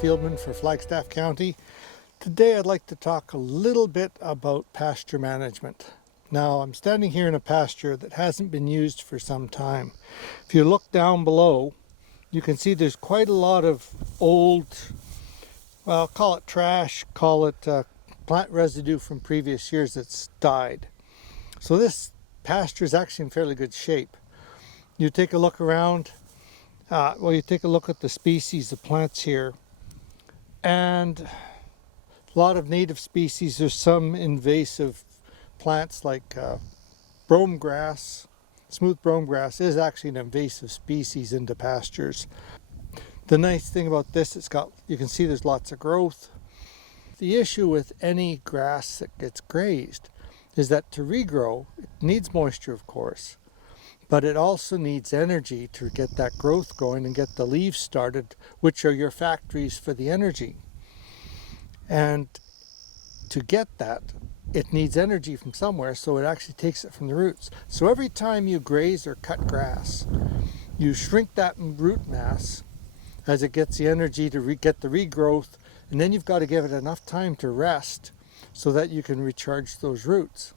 Fieldman for Flagstaff County. Today I'd like to talk a little bit about pasture management. Now I'm standing here in a pasture that hasn't been used for some time. If you look down below, you can see there's quite a lot of old, well, call it trash, call it plant residue from previous years that's died. So this pasture is actually in fairly good shape. You take a look around, you take a look at the species of plants here, and a lot of native species. There's some invasive plants like brome grass. Smooth brome grass is actually an invasive species into pastures. The nice thing about this, you can see there's lots of growth. The issue with any grass that gets grazed is that to regrow, it needs moisture, of course, but it also needs energy to get that growth going and get the leaves started, which are your factories for the energy. And to get that, it needs energy from somewhere, so it actually takes it from the roots. So every time you graze or cut grass, you shrink that root mass as it gets the energy to get the regrowth, and then you've got to give it enough time to rest so that you can recharge those roots.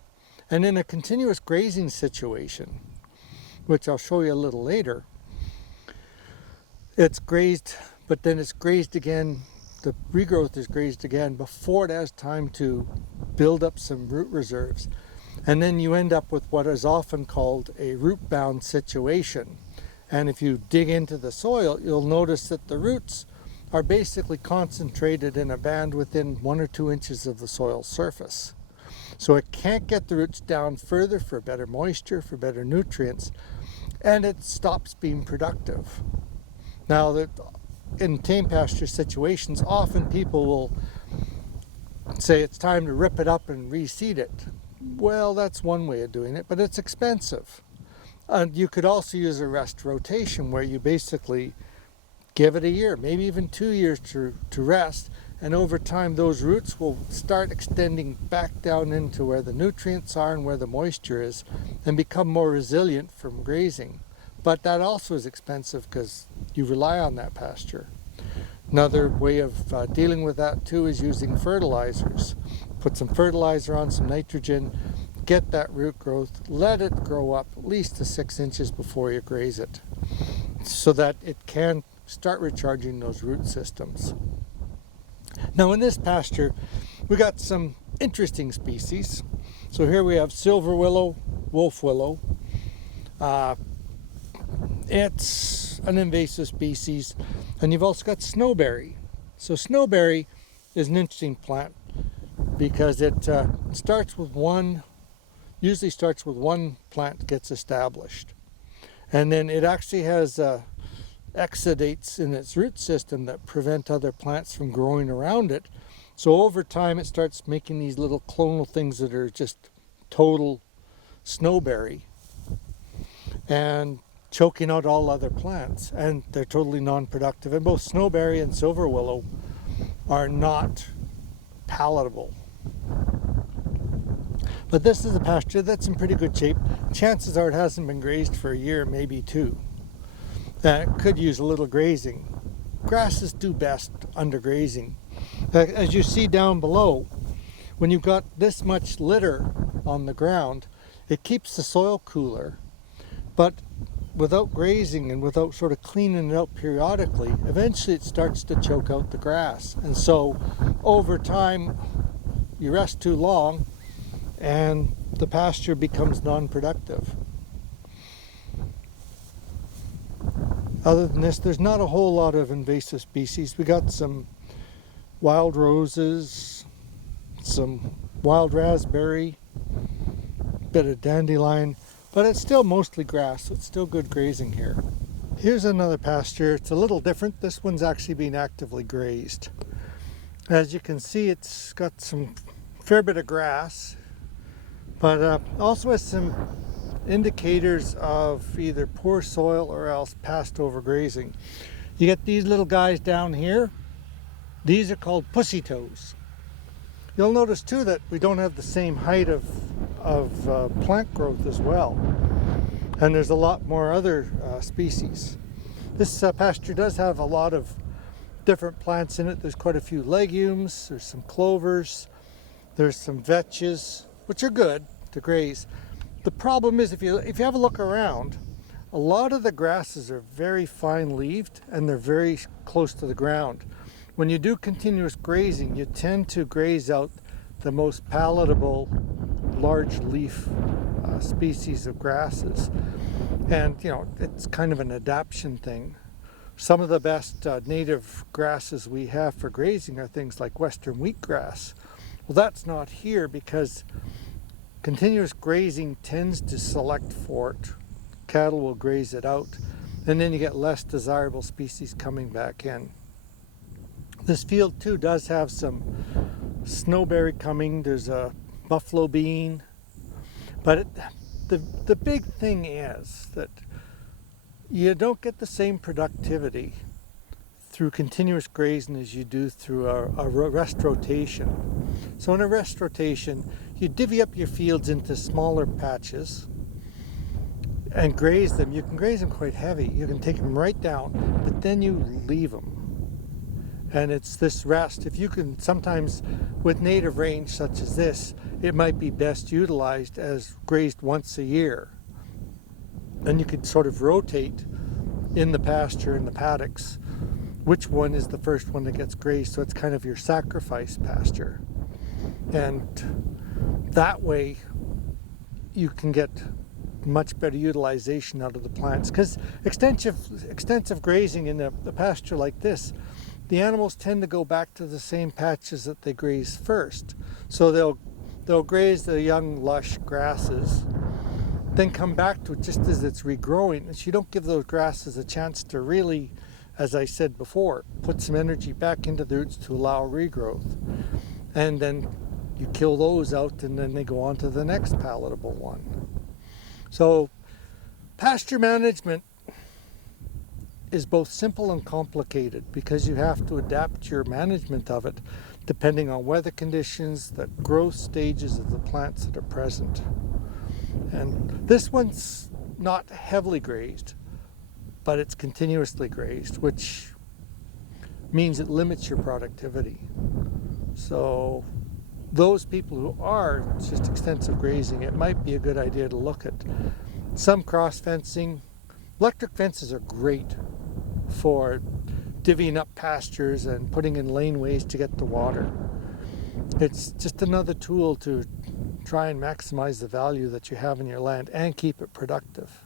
And in a continuous grazing situation, which I'll show you a little later, it's grazed, but then it's grazed again. The regrowth is grazed again before it has time to build up some root reserves. And then you end up with what is often called a root-bound situation. And if you dig into the soil, you'll notice that the roots are basically concentrated in a band within 1 or 2 inches of the soil surface. So it can't get the roots down further for better moisture, for better nutrients, and it stops being productive. Now, in tame pasture situations, often people will say it's time to rip it up and reseed it. Well, that's one way of doing it, but it's expensive. And you could also use a rest rotation where you basically give it a year, maybe even 2 years to rest, and over time those roots will start extending back down into where the nutrients are and where the moisture is and become more resilient from grazing. But that also is expensive because you rely on that pasture. Another way of dealing with that too is using fertilizers. Put some fertilizer on, some nitrogen, get that root growth, let it grow up at least to 6 inches before you graze it so that it can start recharging those root systems. Now in this pasture, we got some interesting species. So here we have silver willow, wolf willow. It's an invasive species. And you've also got snowberry. So snowberry is an interesting plant because it usually starts with one plant gets established. And then it actually has exudates in its root system that prevent other plants from growing around it. So over time it starts making these little clonal things that are just total snowberry and choking out all other plants, and they're totally non-productive. And both snowberry and silver willow are not palatable. But this is a pasture that's in pretty good shape. Chances are it hasn't been grazed for a year, maybe 2. It could use a little grazing. Grasses do best under grazing. As you see down below, when you've got this much litter on the ground, it keeps the soil cooler, but without grazing and without sort of cleaning it out periodically, eventually it starts to choke out the grass. And so over time, you rest too long and the pasture becomes non-productive. Other than this, there's not a whole lot of invasive species. We got some wild roses, some wild raspberry, bit of dandelion, but it's still mostly grass, so it's still good grazing here. Here's another pasture. It's a little different. This one's actually being actively grazed. As you can see, it's got some fair bit of grass, but also has some indicators of either poor soil or else past overgrazing. You get these little guys down here. These are called pussy toes. You'll notice too that we don't have the same height of plant growth as well. And there's a lot more other species. This pasture does have a lot of different plants in it. There's quite a few legumes, there's some clovers, there's some vetches, which are good to graze. The problem is if you have a look around, a lot of the grasses are very fine leaved and they're very close to the ground. When you do continuous grazing, you tend to graze out the most palatable large leaf species of grasses. And it's kind of an adaptation thing. Some of the best native grasses we have for grazing are things like western wheatgrass. Well, that's not here because continuous grazing tends to select for it. Cattle will graze it out, and then you get less desirable species coming back in. This field too does have some snowberry coming. There's a buffalo bean, but the big thing is that you don't get the same productivity through continuous grazing as you do through a rest rotation. So in a rest rotation, you divvy up your fields into smaller patches and graze them. You can graze them quite heavy. You can take them right down, but then you leave them. And it's this rest. If you can, sometimes with native range such as this, it might be best utilized as grazed once a year. And you could sort of rotate in the pasture, in the paddocks, which one is the first one that gets grazed. So it's kind of your sacrifice pasture. And that way you can get much better utilization out of the plants. Because extensive grazing in a pasture like this, the animals tend to go back to the same patches that they graze first. So they'll graze the young lush grasses, then come back to it just as it's regrowing. And so you don't give those grasses a chance to really, as I said before, put some energy back into the roots to allow regrowth. And then you kill those out and then they go on to the next palatable one. So pasture management is both simple and complicated because you have to adapt your management of it depending on weather conditions, the growth stages of the plants that are present. And this one's not heavily grazed, but it's continuously grazed, which means it limits your productivity. So those people who are just extensive grazing, it might be a good idea to look at some cross fencing. Electric fences are great for divvying up pastures and putting in laneways to get the water. It's just another tool to try and maximize the value that you have in your land and keep it productive.